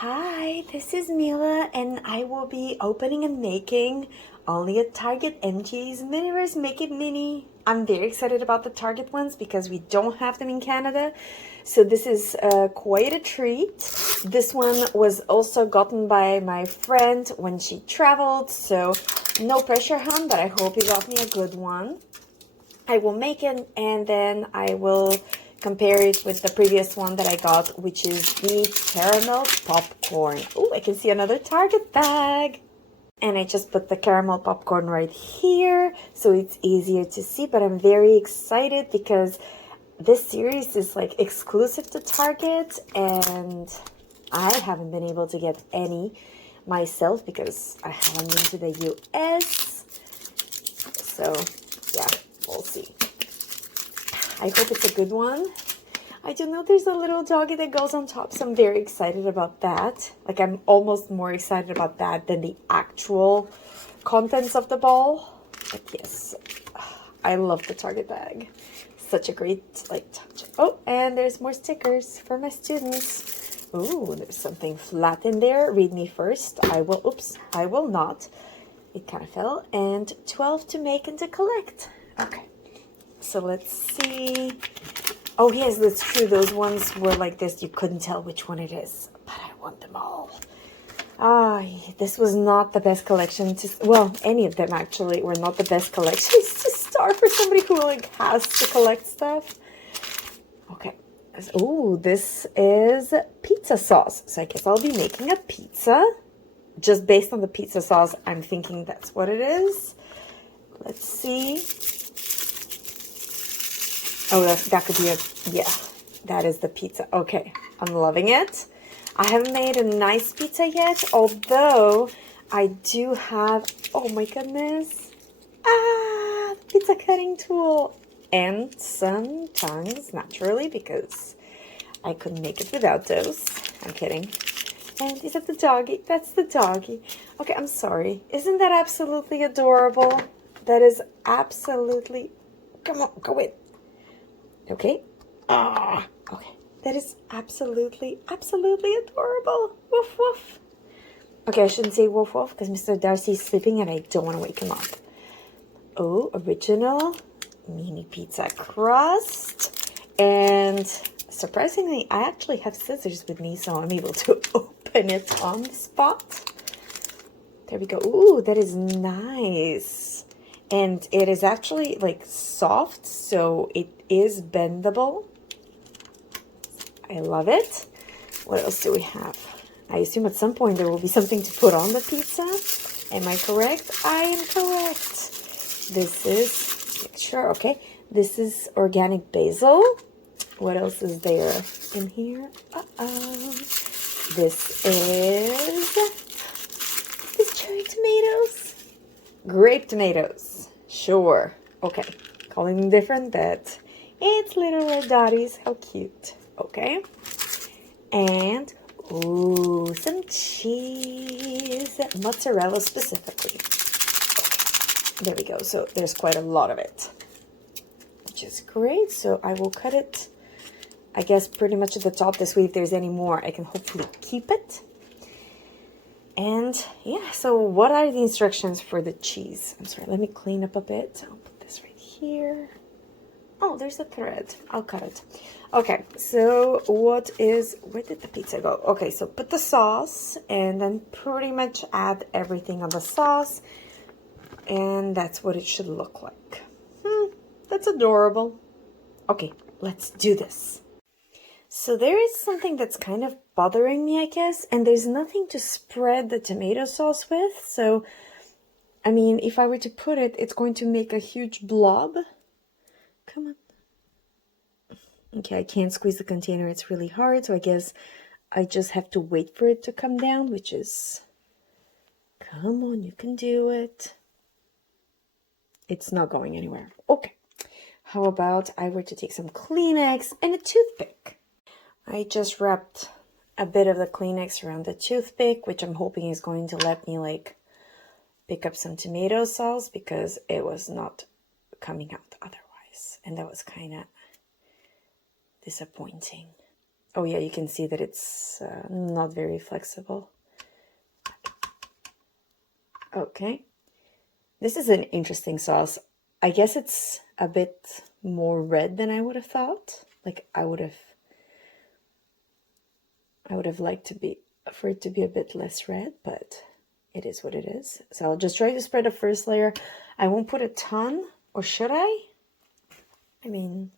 Hi, this is Mila, and I will be opening and making only at Target MG's Miniverse Make It Mini. I'm very excited about the Target ones because we don't have them in Canada, so this is quite a treat. This one was also gotten by my friend when she traveled, so no pressure, hon, but I hope you got me a good one. I will make it, and then I will compare it with the previous one that I got, which is the caramel popcorn. Oh, I can see another Target bag. And I just put the caramel popcorn right here, so it's easier to see, but I'm very excited because this series is like exclusive to Target, and I haven't been able to get any myself because I haven't been to the US. So yeah, we'll see. I hope it's a good one. I do know there's a little doggy that goes on top, so I'm very excited about that. Like, I'm almost more excited about that than the actual contents of the ball. But yes, I love the Target bag. Such a great, like, touch. Oh, and there's more stickers for my students. Ooh, there's something flat in there. Read me first. I will not. It kind of fell. And 12 to make and to collect. Okay. So let's see. Oh yes, that's true. Those ones were like this. You couldn't tell which one it is, but I want them all. This was not the best collection to, well, any of them actually were not the best collections to start for somebody who like has to collect stuff. Okay. Oh, this is pizza sauce. So I guess I'll be making a pizza. Just based on the pizza sauce, I'm thinking that's what it is. Let's see. Oh, that could be yeah, that is the pizza. Okay, I'm loving it. I haven't made a nice pizza yet, although I do have, oh my goodness, the pizza cutting tool. And some tongs, naturally, because I couldn't make it without those. I'm kidding. And is that the doggy? That's the doggy. Okay, I'm sorry. Isn't that absolutely adorable? That is absolutely, come on, go in. Okay. Okay. That is absolutely, absolutely adorable. Woof, woof. Okay, I shouldn't say woof, woof, because Mr. Darcy's sleeping and I don't want to wake him up. Oh, original mini pizza crust. And surprisingly, I actually have scissors with me, so I'm able to open it on the spot. There we go. Ooh, that is nice. And it is actually like soft, so it is bendable. I love it. What else do we have? I assume at some point there will be something to put on the pizza. Am I correct? I am correct. This is, sure, okay. This is organic basil. What else is there in here? This is cherry tomatoes. Grape tomatoes. Sure. Okay. Calling them different, but it's little red dotties. How cute. Okay. And, ooh, some cheese. Mozzarella specifically. Okay. There we go. So there's quite a lot of it, which is great. So I will cut it, I guess, pretty much at the top. This way, if there's any more, I can hopefully keep it. And yeah, so what are the instructions for the cheese? I'm sorry, let me clean up a bit. I'll put this right here. Oh, there's a thread. I'll cut it. Okay, so where did the pizza go? Okay, so put the sauce and then pretty much add everything on the sauce. And that's what it should look like. That's adorable. Okay, let's do this. So there is something that's kind of bothering me, I guess, and there's nothing to spread the tomato sauce with. So, I mean, if I were to put it, it's going to make a huge blob. Come on. Okay, I can't squeeze the container. It's really hard, so I guess I just have to wait for it to come down, which is... Come on, you can do it. It's not going anywhere. Okay. How about I were to take some Kleenex and a toothpick? I just wrapped a bit of the Kleenex around the toothpick, which I'm hoping is going to let me like pick up some tomato sauce because it was not coming out otherwise. And that was kind of disappointing. Oh yeah, you can see that it's not very flexible. Okay. This is an interesting sauce. I guess it's a bit more red than I would have thought. Like I would have liked to be for it to be a bit less red, but it is what it is. So I'll just try to spread the first layer. I won't put a ton, or should I? I mean,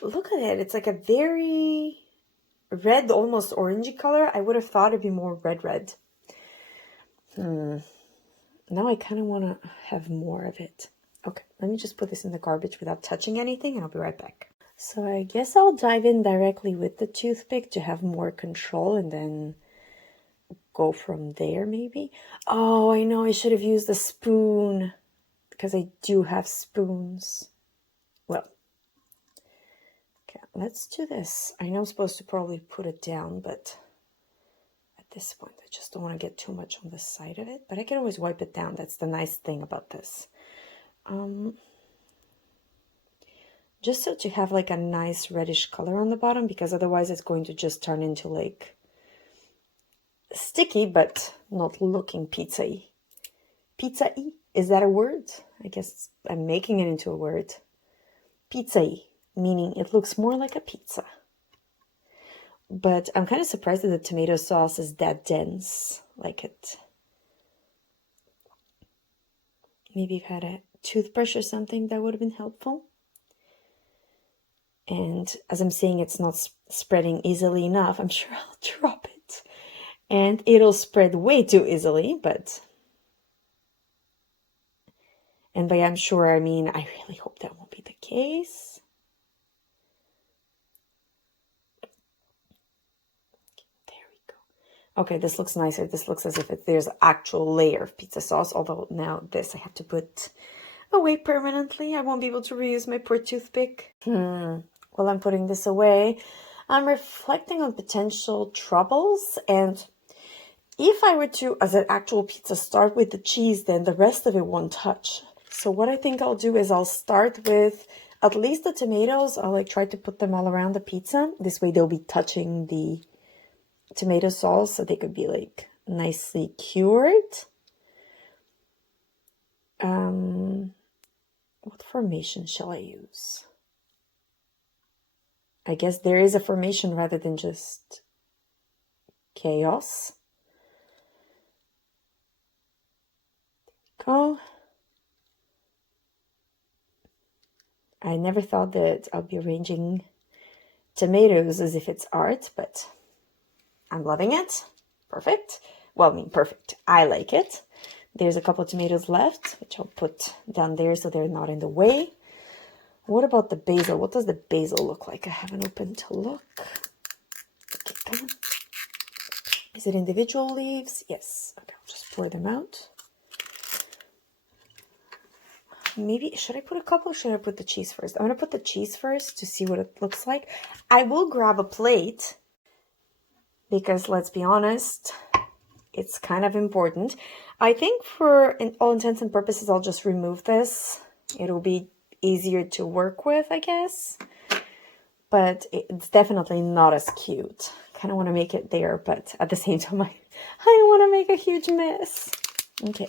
look at it. It's like a very red, almost orangey color. I would have thought it'd be more red. Now I kind of want to have more of it. Okay, let me just put this in the garbage without touching anything, and I'll be right back. So I guess I'll dive in directly with the toothpick to have more control and then go from there maybe. Oh, I know I should have used a spoon because I do have spoons. Well, okay, let's do this. I know I'm supposed to probably put it down, but at this point I just don't want to get too much on the side of it, but I can always wipe it down. That's the nice thing about this. Just so to have like a nice reddish color on the bottom, because otherwise it's going to just turn into like sticky, but not looking pizza-y. Pizza-y? Is that a word? I guess I'm making it into a word. Pizza-y, meaning it looks more like a pizza. But I'm kind of surprised that the tomato sauce is that dense. Like it. Maybe you've had a toothbrush or something that would have been helpful. And as I'm saying, it's not spreading easily enough. I'm sure I'll drop it. And it'll spread way too easily, but... And by I'm sure, I mean, I really hope that won't be the case. There we go. Okay, this looks nicer. This looks as if there's an actual layer of pizza sauce, although now this I have to put away permanently. I won't be able to reuse my poor toothpick. While I'm putting this away, I'm reflecting on potential troubles, and if I were to, as an actual pizza, start with the cheese, then the rest of it won't touch. So what I think I'll do is I'll start with at least the tomatoes. I'll like try to put them all around the pizza. This way they'll be touching the tomato sauce, so they could be like nicely cured. What formation shall I use? I guess there is a formation rather than just chaos. There we go. I never thought that I'll be arranging tomatoes as if it's art, but I'm loving it. Perfect. Well, I mean, perfect. I like it. There's a couple of tomatoes left, which I'll put down there so they're not in the way. What about the basil? What does the basil look like? I haven't opened to look. Okay, come on. Is it individual leaves? Yes. Okay, I'll just pour them out. Maybe, should I put a couple or should I put the cheese first? I'm going to put the cheese first to see what it looks like. I will grab a plate because, let's be honest, it's kind of important. I think for all intents and purposes, I'll just remove this. It'll be easier to work with, I guess. But it's definitely not as cute. Kind of want to make it there, but at the same time, I don't want to make a huge mess. Okay.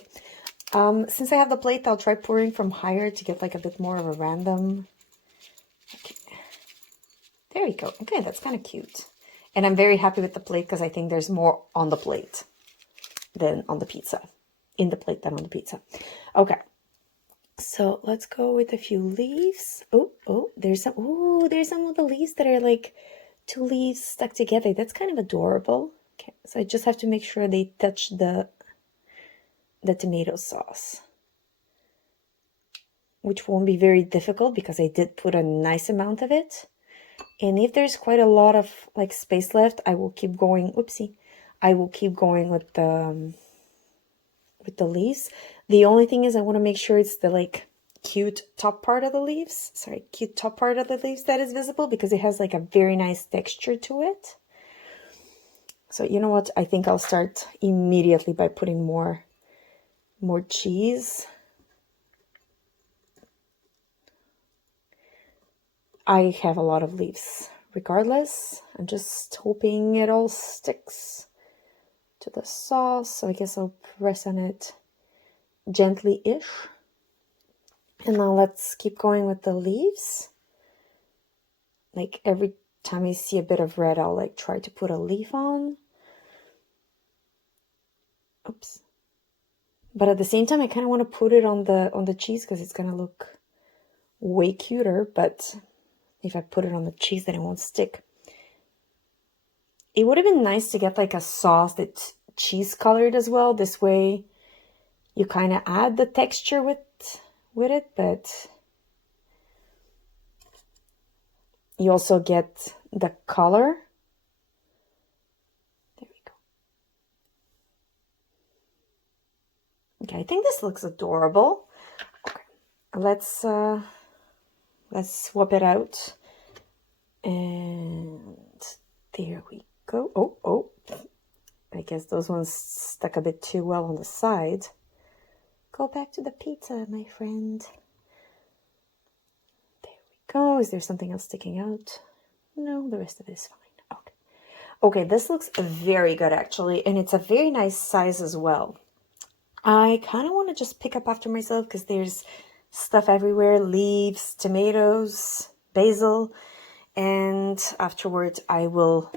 Since I have the plate, I'll try pouring from higher to get like a bit more of a random. Okay. There you go. Okay, that's kind of cute. And I'm very happy with the plate because I think there's more on the plate than on the pizza. In the plate than on the pizza. Okay. So let's go with a few leaves. Oh, there's some of the leaves that are like two leaves stuck together. That's kind of adorable. Okay, so I just have to make sure they touch the tomato sauce, which won't be very difficult because I did put a nice amount of it. And if there's quite a lot of like space left, I will keep going. Whoopsie. I will keep going with the leaves. The only thing is I want to make sure it's the like cute top part of the leaves. Sorry, cute top part of the leaves that is visible because it has like a very nice texture to it. So you know what? I think I'll start immediately by putting more cheese. I have a lot of leaves regardless. I'm just hoping it all sticks to the sauce. So I guess I'll press on it gently-ish. And now let's keep going with the leaves. Like every time I see a bit of red, I'll like try to put a leaf on. Oops. But at the same time, I kind of want to put it on the cheese because it's going to look way cuter. But if I put it on the cheese, then it won't stick. It would have been nice to get like a sauce that's cheese colored as well. This way you kind of add the texture with it, but you also get the color. There we go. Okay, I think this looks adorable. Okay, let's swap it out. And there we go. Oh, I guess those ones stuck a bit too well on the side. Go back to the pizza, my friend. There we go. Is there something else sticking out? No, the rest of it is fine. Okay. Okay, this looks very good actually, and it's a very nice size as well. I kind of want to just pick up after myself because there's stuff everywhere, leaves, tomatoes, basil, and afterwards I will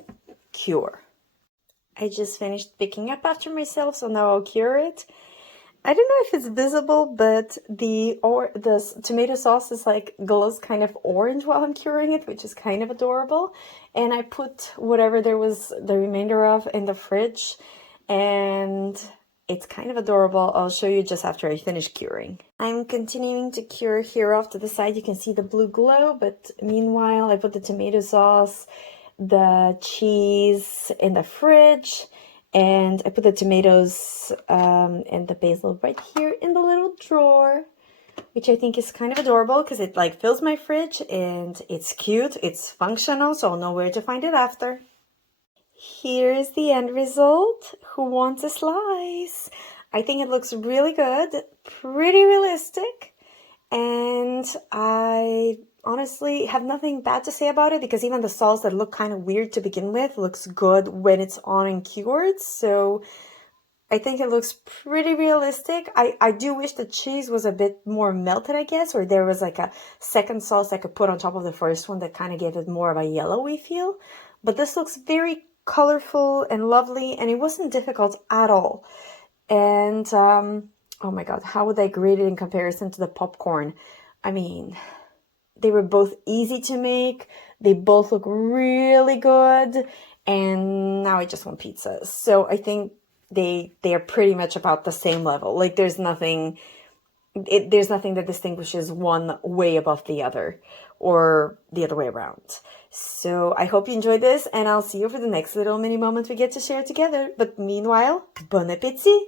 cure. I just finished picking up after myself, so now I'll cure it. I don't know if it's visible, but the tomato sauce is like glows kind of orange while I'm curing it, which is kind of adorable. And I put whatever there was the remainder of in the fridge, and it's kind of adorable. I'll show you just after I finish curing. I'm continuing to cure here off to the side. You can see the blue glow, but meanwhile I put the tomato sauce, the cheese in the fridge, and I put the tomatoes and the basil right here in the little drawer, which I think is kind of adorable because it like fills my fridge and it's cute, it's functional, so I'll know where to find it after. Here is the end result. Who wants a slice? I think it looks really good, pretty realistic, and I honestly have nothing bad to say about it because even the sauce that looked kind of weird to begin with looks good when it's on and cured. So I think it looks pretty realistic. I do wish the cheese was a bit more melted, I guess, or there was like a second sauce I could put on top of the first one that kind of gave it more of a yellowy feel. But this looks very colorful and lovely, and it wasn't difficult at all. And oh my god, how would I grade it in comparison to the popcorn? I mean, they were both easy to make, they both look really good, and now I just want pizza. So I think they are pretty much about the same level. Like there's nothing that distinguishes one way above the other or the other way around. So I hope you enjoyed this, and I'll see you for the next little mini moment we get to share together. But meanwhile, bon appétit!